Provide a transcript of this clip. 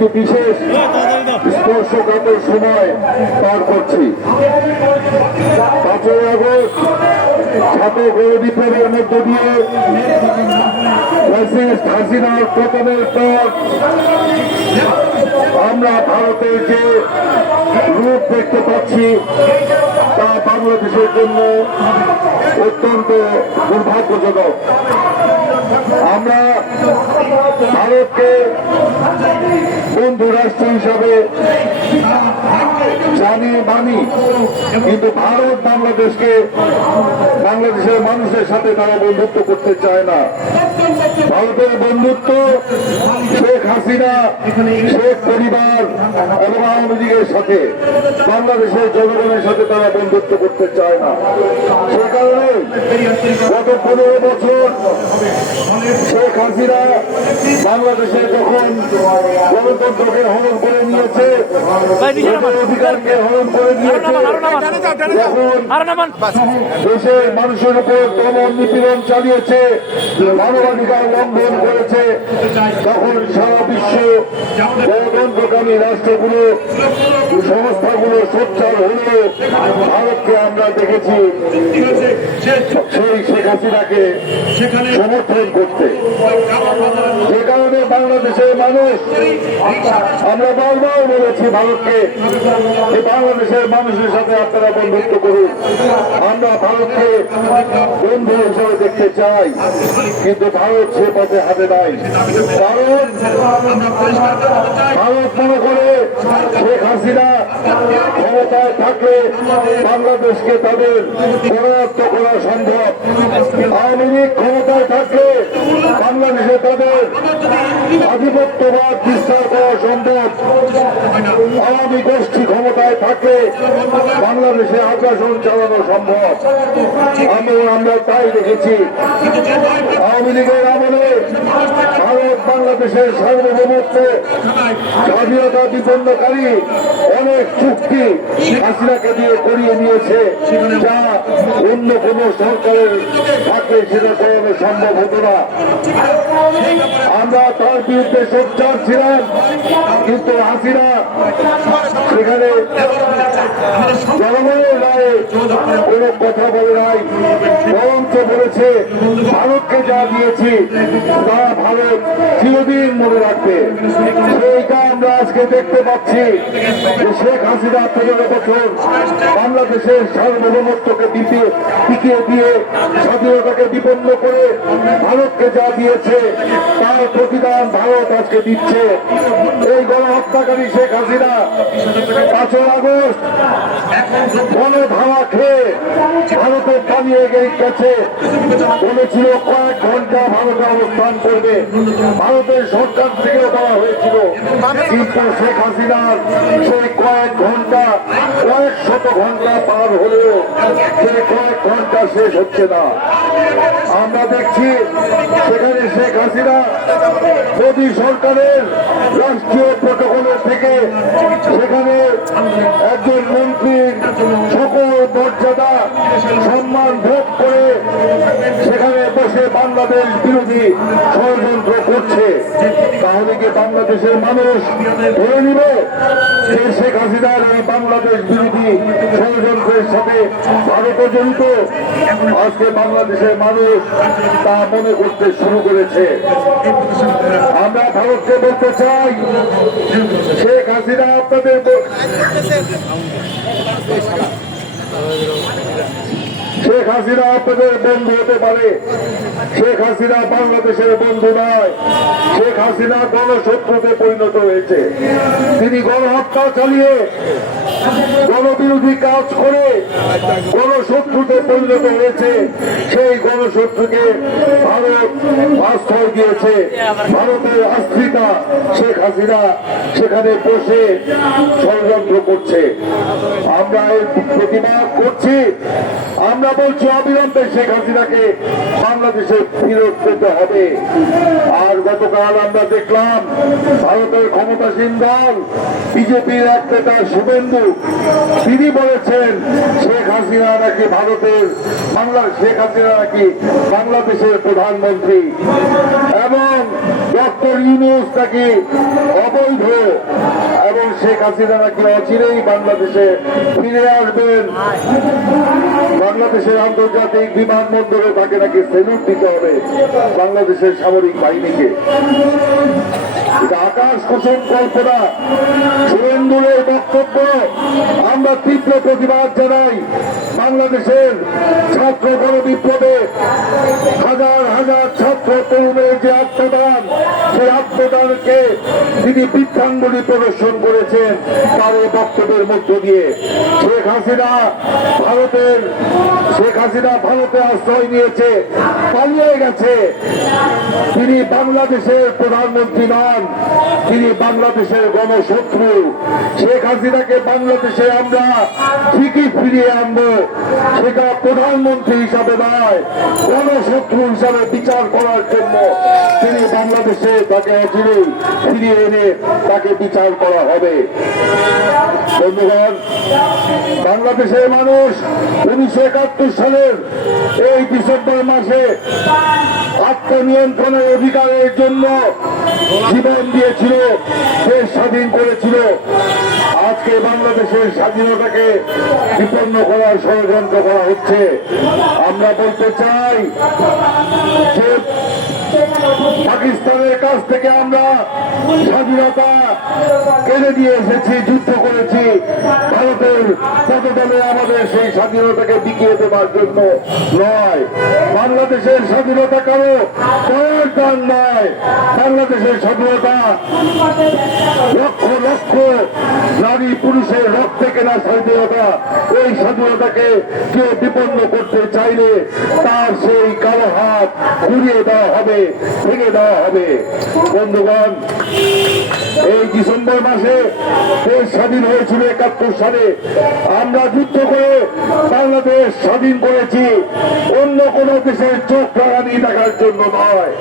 একটি বিশেষ স্পর্শকাতর সময় পার করছি। পাঁচই আগস্ট, ছাত্র গৌর মধ্য দিয়ে ফ্যাসিস্ট হাসিনার পতনের পর আমরা ভারতের যে রূপ দেখতে পাচ্ছি, তা বাংলাদেশের জন্য অত্যন্ত দুর্ভাগ্যজনক। আমরা ভারতকে বন্ধু রাষ্ট্র হিসাবে জানি মানি, কিন্তু ভারত বাংলাদেশকে বাংলাদেশের মানুষের সাথে তারা বন্ধুত্ব করতে চায় না। ভারতের বন্ধুত্ব শেখ হাসিনা, শেখ পরিবার এবং আওয়ামী লীগের সাথে, বাংলাদেশের জনগণের সাথে তারা বন্ধুত্ব করতে চায় না। সে কারণে গত পনেরো বছর শেখ হাসিনা বাংলাদেশে যখন গণতন্ত্রকে হরণ করে নিয়েছে অধিকারকে হরণ করে নিয়েছে দেশের মানুষের উপর দমন নিপীড়ন চালিয়েছে মানবাধিকার লঙ্ঘন করেছে তখন সারা বিশ্ব গণতন্ত্রকামী রাষ্ট্রগুলো সংস্থাগুলো সোচ্চার হলেও ভারতকে আমরা দেখেছি সেই শেখ হাসিনাকে সমর্থন করতে। যে কারণে বাংলাদেশের মানুষ, আমরা বারবার বলেছি ভারতকে যে বাংলাদেশের মানুষের সাথে আপনারা বন্ধুত্ব করুন। আমরা ভারতকে বন্ধু হিসেবে দেখতে চাই, কিন্তু ভারত সে পথে হাতে নাই। কারণ ভারত মনে করে শেখ হাসিনা ক্ষমতায় থাকলে বাংলাদেশকে তাদের পরায়ত্ত করা সম্ভব। আওয়ামী লীগ ক্ষমতায় থাকলে বাংলাদেশে তাদের আধিপত্যবাদ বিস্তার করা সম্ভব আওয়ামী গোষ্ঠী ক্ষমতায় থাকে, বাংলাদেশে আগ্রাসন চালানো সম্ভব। আমি আমরা তাই দেখেছি। আওয়ামী লীগের আমলে ভারত বাংলাদেশের সার্বভৌমত্ব, স্বাধীনতা বিপন্নকারী অনেক চুক্তি হাসিনাকে দিয়ে করিয়ে নিয়েছে, যা অন্য কোন সরকারের থাকলে সেটা করানো সম্ভব হতো না। আমরা তার বিরুদ্ধে সোচ্চার ছিলাম, কিন্তু হাসিনা সেখানে জনগণের রায়ে কোন কথা বলে নাই। বরঞ্চ বলেছে, ভারতকে যা দিয়েছি, তা ভারত চিরদিন মনে রাখবে। সেইটা আমরা আজকে দেখতে পাচ্ছি যে শেখ হাসিনা পনেরো বছর বাংলাদেশের সার্বভৌমত্বকে দিতে টিকিয়ে দিয়ে, স্বাধীনতাকে বিপন্ন করে ভারতকে যা দিয়েছে, তার প্রতিদান ভারত আজকে দিচ্ছে। এই গণহত্যাকারী শেখ হাসিনা পাঁচই আগস্ট ধাওয়া খেয়ে ভারতে পালিয়ে গেছে। বলেছিল কয়েক ঘণ্টা ভারতে অবস্থান করবে। ভারতের সরকার থেকেও বলা হয়েছিল, কিন্তু শেখ হাসিনার সেই কয়েক ঘণ্টা, কয়েক শত ঘণ্টা পার হলেও সেই কয়েক ঘণ্টা শেষ হচ্ছে না। আমরা দেখছি সেখানে শেখ হাসিনা মোদী সরকারের রাষ্ট্রীয় প্রটোকলের থেকে সেখানে একজন মন্ত্রীর সকল মর্যাদা, সম্মান ভোগ করে সেখানে বসে বাংলাদেশ বিরোধী ষড়যন্ত্র করছে। তাহলে কি বাংলাদেশের মানুষ ধরে নিবে যে শেখ হাসিনার এই বাংলাদেশ বিরোধী ষড়যন্ত্রের সাথে ভারতও জড়িত আজকে বাংলাদেশের মানুষ তা মনে করতে শুরু করেছে। আমরা ভারতকে বলতে চাই, শেখ হাসিনা আপনাদের শেখ হাসিনা আপনাদের বন্ধু হতে পারে। শেখ হাসিনা বাংলাদেশের বন্ধু নয়। শেখ হাসিনা গণশত্রুতে পরিণত হয়েছে। তিনি গণহত্যা চালিয়ে গণবিরোধী কাজ করে গণশত্রুতে পরিণত হয়েছে। সেই গণশত্রুকে ভারত আশ্রয় দিয়েছে। ভারতের আশ্রিতা শেখ হাসিনা সেখানে বসে ষড়যন্ত্র করছে। আমরা এর প্রতিবাদ করছি। আমরা বলছি, অবিলম্বে শেখ হাসিনাকে বাংলাদেশে ফিরত পেতে হবে। আর গতকাল আমরা দেখলাম, ভারতের ক্ষমতাসীন দল, বিজেপির এক নেতা শুভেন্দু তিনি বলেছেন, শেখ হাসিনা নাকি ভারতের বাংলা, শেখ হাসিনা নাকি বাংলাদেশের প্রধানমন্ত্রী। এবং ডক্টর ইউনুস নাকি অবৈধ, এবং শেখ হাসিনা নাকি অচিরেই বাংলাদেশে ফিরে আসবেন। বাংলাদেশের আন্তর্জাতিক বিমানবন্দরে তাকে নাকি সেলুট দিতে হবে বাংলাদেশের সামরিক বাহিনীকে। আকাশ কুসুম কল্পনা। আমরা তীব্র প্রতিবাদ জানাই বাংলাদেশের ছাত্র গণ বিপ্লবে হাজার হাজার ছাত্র তরুণের যে আত্মদান, সেই আত্মদানকে তিনি বৃদ্ধাঙ্গুলি প্রদর্শন করেছেন। তার এই বক্তব্যের মধ্য দিয়ে শেখ হাসিনা ভারতের, শেখ হাসিনা ভারতে আশ্রয় নিয়েছে, পালিয়ে গেছে। তিনি বাংলাদেশের প্রধানমন্ত্রী নন, তিনি বাংলাদেশের গণশত্রু। শেখ হাসিনাকে বাংলাদেশে আমরা ঠিকই ফিরিয়ে আনব, সেটা প্রধানমন্ত্রী হিসাবে নয়, গণশত্রু হিসাবে বিচার করার জন্য তিনি বাংলাদেশে তাকে অচিরেই ফিরিয়ে এনে তাকে বিচার করা হবে। বন্ধুগণ বাংলাদেশের মানুষ উনিশশো একাত্তর সালের এই ডিসেম্বর মাসে আত্মনিয়ন্ত্রণের অধিকারের জন্য জীবন দিয়েছিল, দেশ স্বাধীন করেছিল। আজকে বাংলাদেশের স্বাধীনতাকে বিপন্ন করার ষড়যন্ত্র করা হচ্ছে। আমরা বলতে চাই যে পাকিস্তানের কাছ থেকে আমরা স্বাধীনতা কেড়ে দিয়ে এসেছি, যুদ্ধ করেছি। ভারতের পদতলে আমাদের সেই স্বাধীনতাকে বিকিয়ে দেওয়ার জন্য নয়। বাংলাদেশের স্বাধীনতা কারও কয়েক নয়। বাংলাদেশের স্বাধীনতা লক্ষ লক্ষ নারী পুরুষের রক্তে কেনা এই স্বাধীনতাকে কেউ বিপন্ন করতে চাইলে তার সেই কালো হাত ঘুরিয়ে দেওয়া হবে, ভেঙে দেওয়া হবে। বন্ধুগণ, এই ডিসেম্বর মাসে দেশ স্বাধীন হয়েছিল একাত্তর সালে। আমরা যুদ্ধ করে বাংলাদেশ স্বাধীন করেছি। অন্য কোনো দেশের চোখ রাগানি দেখার জন্য নয়।